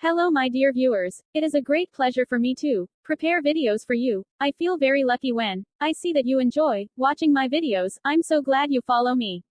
Hello my dear viewers, it is a great pleasure for me to prepare videos for you. I feel very lucky when I see that you enjoy watching my videos. I'm so glad you follow me.